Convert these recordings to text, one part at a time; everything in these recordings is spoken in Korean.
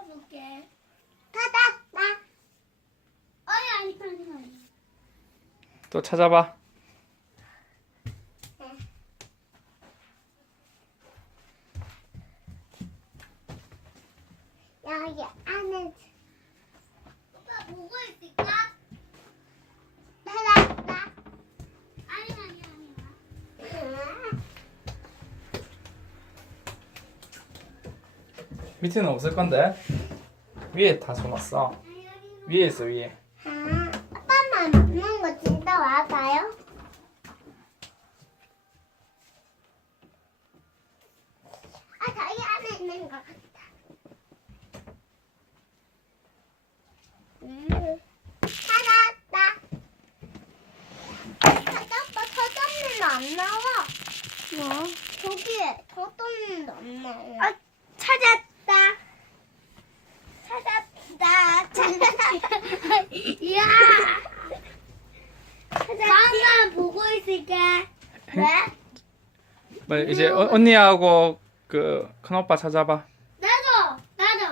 찾아볼게. 찾았다. 아니. 또 찾아봐. 여기 안에 오빠 보고 있을까? 찾았다. 아니. 밑에는 없을 건데. 위에 다 숨었어. 위에 있어, 위에. 아빠만 먹는 거 진짜 맞아요? 저기 안에 있는 거 같다. 찾았다. 찾았다. 찾았는데 안 나와. 뭐? 저기에 찾았는데 안 나와. 찾았다. 이야. 잠깐 보고 있을게. 왜? 뭐 이제 언니하고 그 큰오빠 찾아봐. 나도.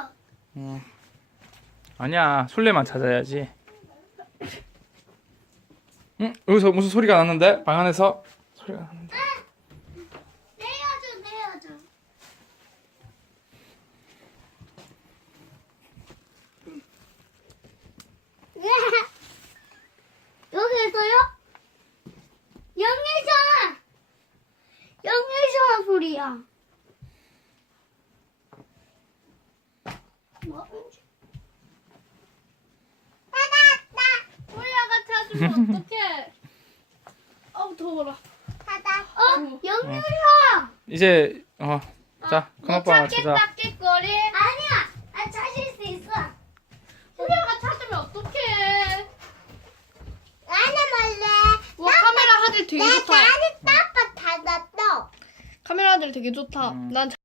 아니야, 술래만 찾아야지. 응? 여기서 무슨 소리가 났는데? 방 안에서 소리가 났는데. 내려줘. 여기에서요? 영일선 소리야. 찾았다. 소리야가 찾으면 어떡해? 아우 더워라. 찾았어. 영일선. 이제 자, 큰오빠가 찾아. 깍깍거리. 아니야. 나 찾을 수 있어. 소리야가 찾으면 어떡해? 나는 원래 와 카메라 하들 되게 내 좋다. 다리 따빠 찾았어. 카메라 하들 되게 좋다. 난